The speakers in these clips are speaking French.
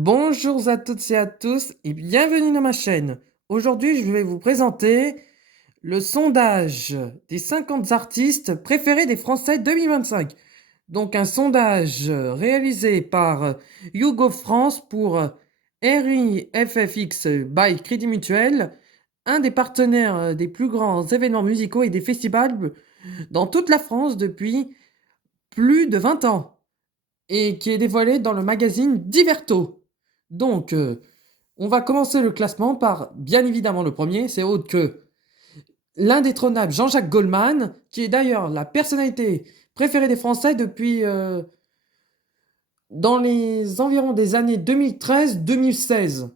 Bonjour à toutes et à tous et bienvenue dans ma chaîne. Aujourd'hui, je vais vous présenter le sondage des 50 artistes préférés des Français 2025. Donc un sondage réalisé par Hugo France pour RIFFX by Crédit Mutuel, un des partenaires des plus grands événements musicaux et des festivals dans toute la France depuis plus de 20 ans et qui est dévoilé dans le magazine Diverto. Donc, on va commencer le classement par, bien évidemment, le premier, c'est autre que l'indétrônable Jean-Jacques Goldman, qui est d'ailleurs la personnalité préférée des Français depuis dans les environs des années 2013-2016,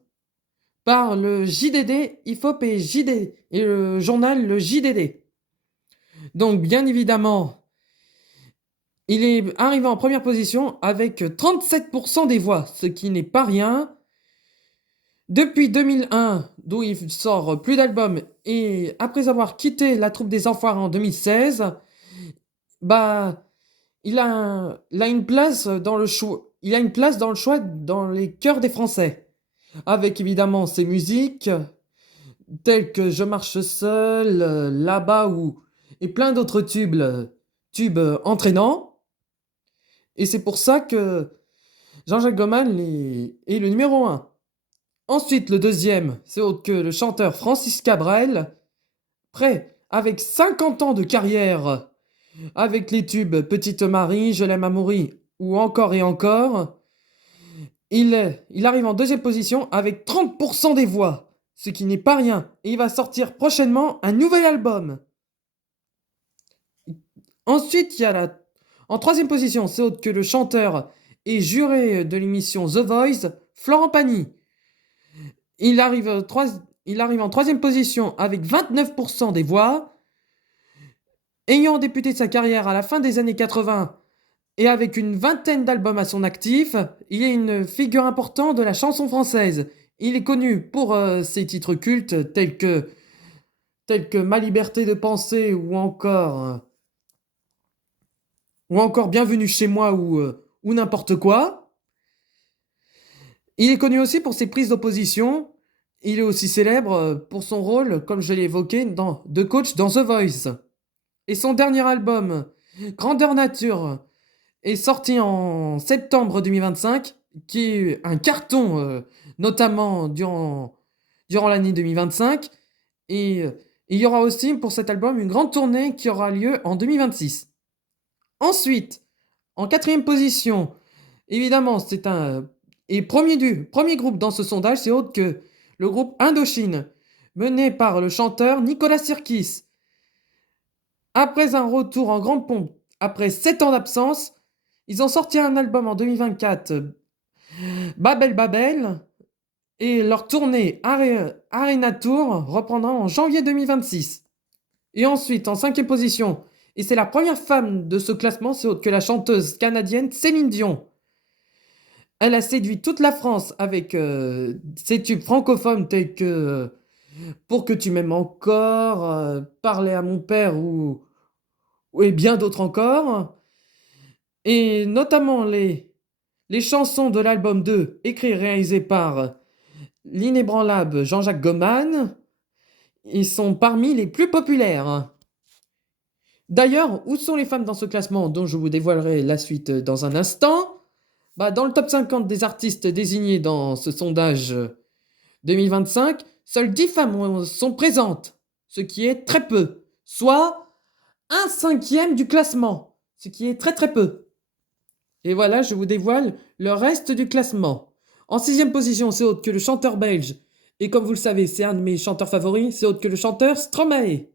par le JDD, IFOP et JD, et le journal le JDD. Donc, bien évidemment, il est arrivé en première position avec 37% des voix, ce qui n'est pas rien. Depuis 2001, d'où il sort plus d'albums, et après avoir quitté la troupe des Enfoirés en 2016, bah, il a une place dans le choix. Il a une place dans le choix dans les cœurs des Français, avec évidemment ses musiques telles que Je marche seul, Là-bas ou et plein d'autres tubes entraînants. Et c'est pour ça que Jean-Jacques Goldman est le numéro un. Ensuite, le deuxième, c'est autre que le chanteur Francis Cabrel, prêt avec 50 ans de carrière, avec les tubes Petite Marie, Je l'aime à mourir ou Encore et encore. Il arrive en deuxième position avec 30% des voix, ce qui n'est pas rien, et il va sortir prochainement un nouvel album. Ensuite, en troisième position, c'est autre que le chanteur et juré de l'émission The Voice, Florent Pagny. Il arrive, il arrive en troisième position avec 29% des voix. Ayant débuté sa carrière à la fin des années 80 et avec une vingtaine d'albums à son actif, il est une figure importante de la chanson française. Il est connu pour ses titres cultes tels que Ma liberté de penser ou encore Bienvenue chez moi ou n'importe quoi. Il est connu aussi pour ses prises d'opposition. Il est aussi célèbre pour son rôle, comme je l'ai évoqué, de coach dans The Voice. Et son dernier album, Grandeur Nature, est sorti en septembre 2025, qui est un carton, notamment durant l'année 2025. Et il y aura aussi pour cet album une grande tournée qui aura lieu en 2026. Ensuite, en quatrième position, évidemment, c'est un... Et premier groupe dans ce sondage, c'est autre que le groupe Indochine, mené par le chanteur Nicolas Sirkis. Après un retour en grande pompe, après 7 ans d'absence, ils ont sorti un album en 2024, Babel Babel, et leur tournée Arena Tour reprendra en janvier 2026. Et ensuite, en cinquième position, et c'est la première femme de ce classement, c'est autre que la chanteuse canadienne Céline Dion. Elle a séduit toute la France avec ses tubes francophones tels que Pour que tu m'aimes encore, Parler à mon père et bien d'autres encore. Et notamment les chansons de l'album 2, écrit et réalisé par l'inébranlable Jean-Jacques Goldman, ils sont parmi les plus populaires. D'ailleurs, où sont les femmes dans ce classement dont je vous dévoilerai la suite dans un instant? Dans le top 50 des artistes désignés dans ce sondage 2025, seules 10 femmes sont présentes, ce qui est très peu, soit un cinquième du classement, ce qui est très très peu. Et voilà, je vous dévoile le reste du classement. En sixième position, c'est autre que le chanteur belge. Et comme vous le savez, c'est un de mes chanteurs favoris, c'est autre que le chanteur Stromae.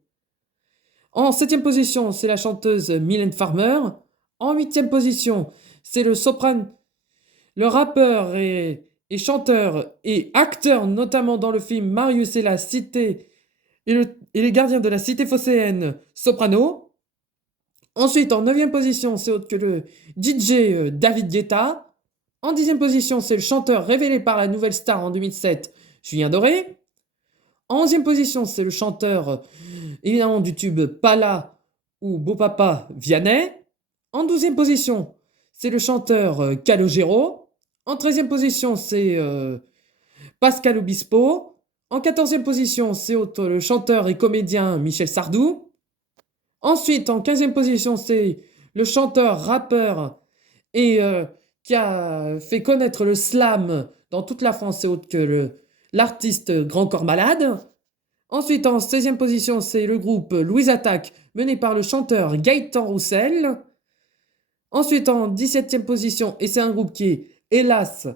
En septième position, c'est la chanteuse Mylène Farmer. En huitième position, c'est le rappeur et chanteur et acteur, notamment dans le film Marius et la cité et les gardiens de la cité phocéenne, Soprano. Ensuite, en neuvième position, c'est autre que le DJ David Guetta. En dixième position, c'est le chanteur révélé par la nouvelle star en 2007, Julien Doré. En onzième position, c'est le chanteur, évidemment, du tube Pala ou Beau Papa Vianney. En douzième position, c'est le chanteur Calogero. En 13e position, c'est Pascal Obispo. En 14e position, c'est le chanteur et comédien Michel Sardou. Ensuite, en 15e position, c'est le chanteur, rappeur et qui a fait connaître le slam dans toute la France, c'est autre que l'artiste Grand Corps Malade. Ensuite, en 16e position, c'est le groupe Louise Attaque, mené par le chanteur Gaëtan Roussel. Ensuite, en 17e position, et c'est un groupe qui, hélas,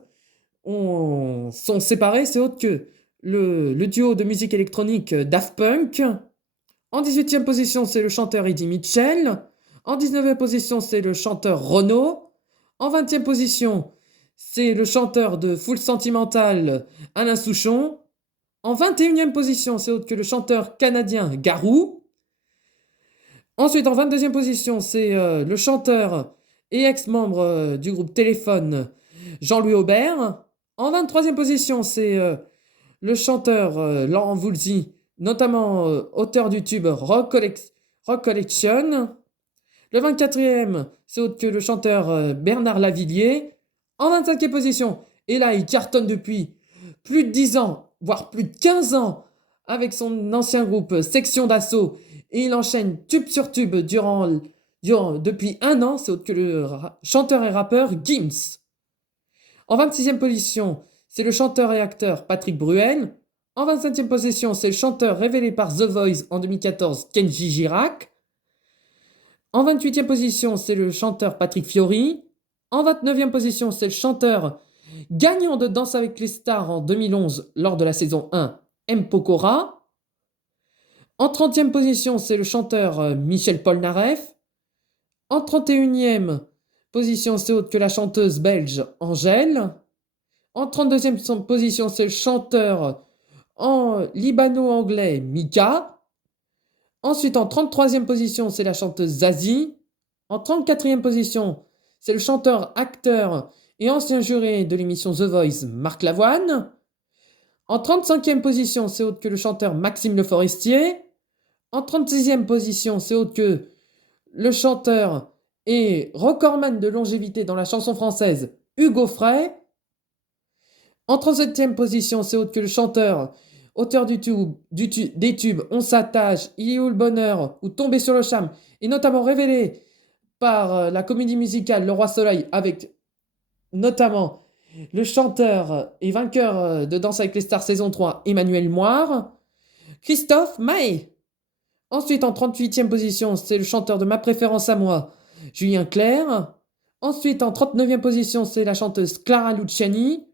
sont séparés, c'est autre que le duo de musique électronique Daft Punk. En 18e position, c'est le chanteur Eddie Mitchell. En 19e position, c'est le chanteur Renaud. En 20e position, c'est le chanteur de Full Sentimental Alain Souchon. En 21e position, c'est autre que le chanteur canadien Garou. Ensuite, en 22e position, c'est le chanteur et ex-membre du groupe Téléphone Jean-Louis Aubert. En 23e position, c'est le chanteur Laurent Voulzy, notamment auteur du tube Rock Collection. Le 24e, c'est autre que le chanteur Bernard Lavillier. En 25e position, et là il cartonne depuis plus de 10 ans, voire plus de 15 ans, avec son ancien groupe Section d'Assaut, et il enchaîne tube sur tube depuis un an, c'est autre que le chanteur et rappeur Gims. En 26e position, c'est le chanteur et acteur Patrick Bruel. En 25e position, c'est le chanteur révélé par The Voice en 2014, Kenji Girac. En 28e position, c'est le chanteur Patrick Fiori. En 29e position, c'est le chanteur gagnant de Danse avec les stars en 2011 lors de la saison 1, M. Pokora. En 30e position, c'est le chanteur Michel Polnareff. En 31e position, c'est autre que la chanteuse belge Angèle. En 32e position, c'est le chanteur en libano-anglais Mika. Ensuite, en 33e position, c'est la chanteuse Zazie. En 34e position, c'est le chanteur, acteur et ancien juré de l'émission The Voice Marc Lavoine. En 35e position, c'est autre que le chanteur Maxime Le Forestier. En 36e position, c'est autre que le chanteur et recordman de longévité dans la chanson française Hugo Frey. En 37e position, c'est autre que le chanteur, auteur des tubes On s'attache, Il est où le bonheur ou Tomber sur le charme, et notamment révélé par la comédie musicale Le Roi Soleil avec notamment le chanteur et vainqueur de Danse avec les stars saison 3, Emmanuel Moire, Christophe Maé. Ensuite, en 38e position, c'est le chanteur de ma préférence à moi, Julien Clerc. Ensuite, en 39e position, c'est la chanteuse Clara Luciani.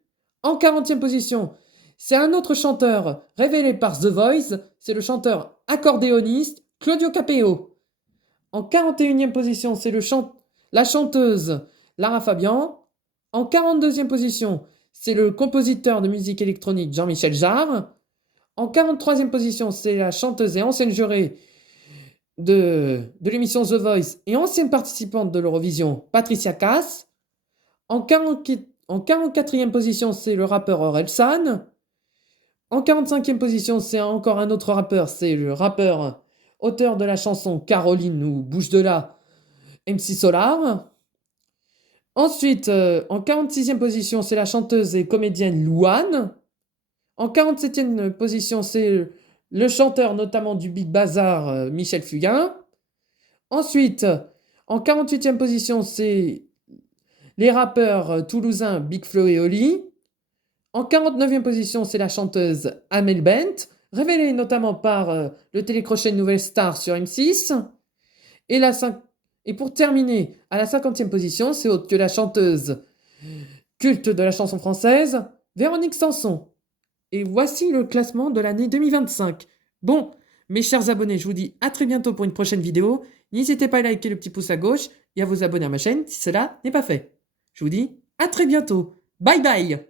En 40e position, c'est un autre chanteur révélé par The Voice, c'est le chanteur accordéoniste Claudio Capeo. En 41e position, c'est la chanteuse Lara Fabian. En 42e position, c'est le compositeur de musique électronique Jean-Michel Jarre. En 43e position, c'est la chanteuse et ancienne jurée de l'émission The Voice et ancienne participante de l'Eurovision Patricia Cass. En 44e position, c'est le rappeur Orelsan. En 45e position, c'est encore un autre rappeur, c'est le rappeur auteur de la chanson Caroline ou Bouche de là, MC Solar. Ensuite, en 46e position, c'est la chanteuse et comédienne Louane. En 47e position, c'est le chanteur notamment du Big Bazar, Michel Fugain. Ensuite, en 48e position, c'est les rappeurs toulousains Big Flo et Oli. En 49e position, c'est la chanteuse Amel Bent, révélée notamment par le télécrochet Nouvelle Star sur M6. Et pour terminer, à la 50e position, c'est autre que la chanteuse culte de la chanson française, Véronique Sanson. Et voici le classement de l'année 2025. Bon, mes chers abonnés, je vous dis à très bientôt pour une prochaine vidéo. N'hésitez pas à liker le petit pouce à gauche et à vous abonner à ma chaîne si cela n'est pas fait. Je vous dis à très bientôt. Bye bye!